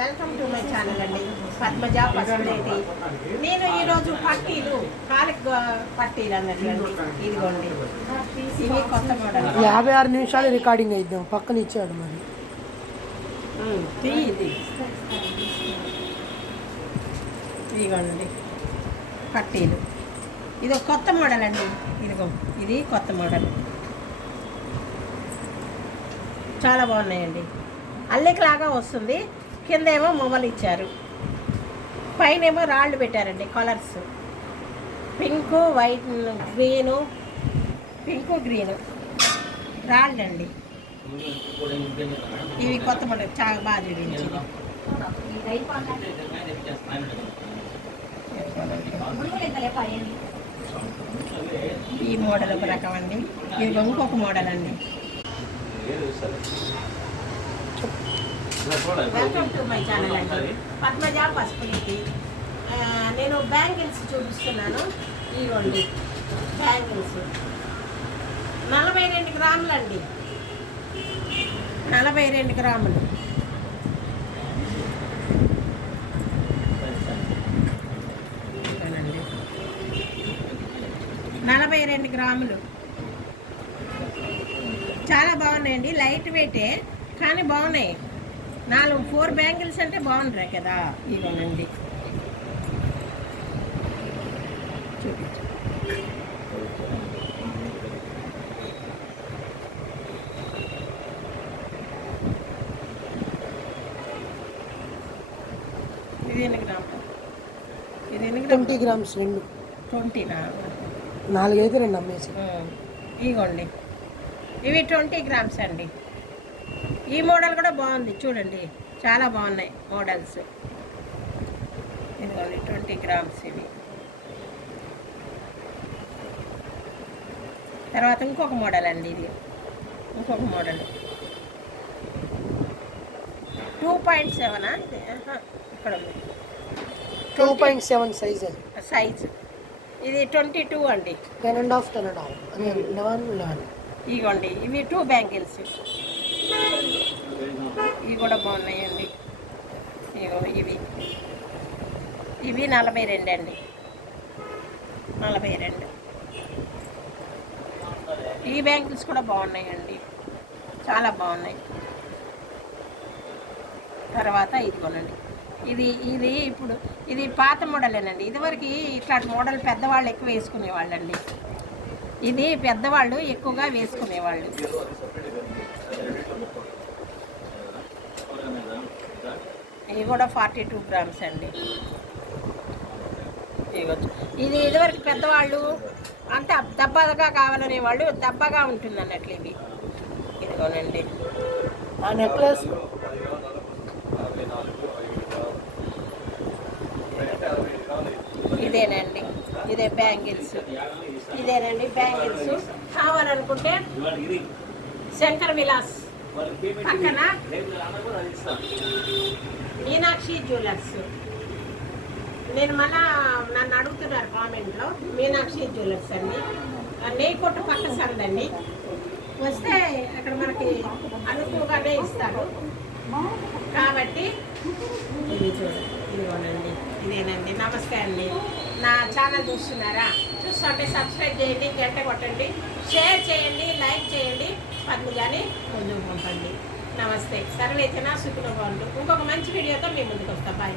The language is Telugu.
వెల్కమ్ టు మై ఛానల్ అండి. పద్మజ పసుపులేటి నేను ఈరోజు పట్టీలు కాలికి పట్టీలు అన్నట్లు అండి. ఇదిగోండి. ఇవి కొత్త మోడల్. యాభై ఆరు నిమిషాలు రికార్డింగ్ అయిద్దాం. పక్కన ఇచ్చాడు మరి. ఇదిగోండి. పట్టీలు. ఇది ఒక కొత్త మోడల్ అండి. ఇదిగో ఇది కొత్త మోడల్. చాలా బాగున్నాయండి. అల్లికలాగా వస్తుంది. కింద ఏమో మొమ్మలు ఇచ్చారు. పైన ఏమో రాళ్ళు పెట్టారండి colours pink white green pink green. రాళ్ళు అండి ఇవి కొత్త మోడల్ చాలా బాగా చూడించింది ఈ మోడల్ ఒక రకం అండి ఇది ఇంకొక మోడల్ అండి. వెల్కమ్ టు మై ఛానల్ అండి పద్మజ పసుపులికి నేను బ్యాంగిల్స్ చూపిస్తున్నాను. ఇవ్వండి బ్యాంగిల్స్. నలభై రెండు గ్రాములండి. నలభై రెండు గ్రాములు. నలభై రెండు గ్రాములు. చాలా బాగున్నాయండి. లైట్ వెయిటే కానీ బాగున్నాయి. నాలుగు ఫోర్ బ్యాంగిల్స్ అంటే బాగుంటాయి కదా. ఇవ్వనండి చూపించు. ఇది ఎన్ని గ్రాములు? ఇది ఎన్ని ట్వంటీ గ్రామ్స్ రెండు. ట్వంటీనా? నాలుగైతే రెండు అమ్మేసి. ఇగోండి. ఇవి ట్వంటీ గ్రామ్స్ అండి. ఈ మోడల్ కూడా బాగుంది చూడండి. చాలా బాగున్నాయి మోడల్స్. ఇదిగోండి ట్వంటీ గ్రామ్స్ ఇవి. తర్వాత ఇంకొక మోడల్ అండి ఇది. ఇంకొక మోడల్. టూ పాయింట్ సెవెనా ఇది? ఇక్కడ ఉంది. Two point seven size size. ఇది ట్వంటీ టూ అండి. Ten and half ten and half. ఇగోండి ఇవి టూ బ్యాంగిల్స్. ఇవి కూడా బాగున్నాయండి. ఇవి. ఇవి నలభై రెండు అండి. నలభై రెండు. ఈ బ్యాంగిల్స్ కూడా బాగున్నాయండి. చాలా బాగున్నాయి. తర్వాత ఇది కొనండి ఇది ఇది ఇప్పుడు ఇది పాత మోడలేనండి. ఇదివరకు ఇట్లాంటి మోడల్ పెద్దవాళ్ళు ఎక్కువ వేసుకునేవాళ్ళండి. ఇది పెద్దవాళ్ళు ఎక్కువగా వేసుకునేవాళ్ళు. ఇవి కూడా ఫార్టీ టూ గ్రామ్స్ అండి ఇది ఇదివరకు పెద్దవాళ్ళు అంత దబ్బగా కావాలనే వాళ్ళు దబ్బగా ఉంటుంది అన్నట్లు ఇవి. ఇదిగోనండి. ఆ నెక్లెస్ ఇదేనండి. ఇదే బ్యాంగిల్స్. ఇదేనండి బ్యాంగిల్స్. కావాలనుకుంటే శంకర్ విలాస్ పక్కన మీనాక్షి జ్యువెలర్స్. నేను మళ్ళా నన్ను అడుగుతున్నారు కామెంట్లో మీనాక్షి జ్యువెలర్స్ అండి నెయ్యి కొట్టు పక్క సందండి వస్తే అక్కడ మనకి అనుకువగానే ఇస్తారు. కాబట్టి ఇది చూడండి ఇదిగోనండి ఇదేనండి నమస్తే అండి. నా ఛానల్ చూస్తున్నారా? చూస్తుంటే సబ్స్క్రైబ్ చేయండి గంట కొట్టండి. షేర్ చేయండి లైక్ చేయండి. పద్మజాని ముందుకు పంపండి. నమస్తే. సర్వేచన సుఖుల బాగుంటు ఇంకొక మంచి వీడియోతో మీ ముందుకు వస్తాం బాయ్.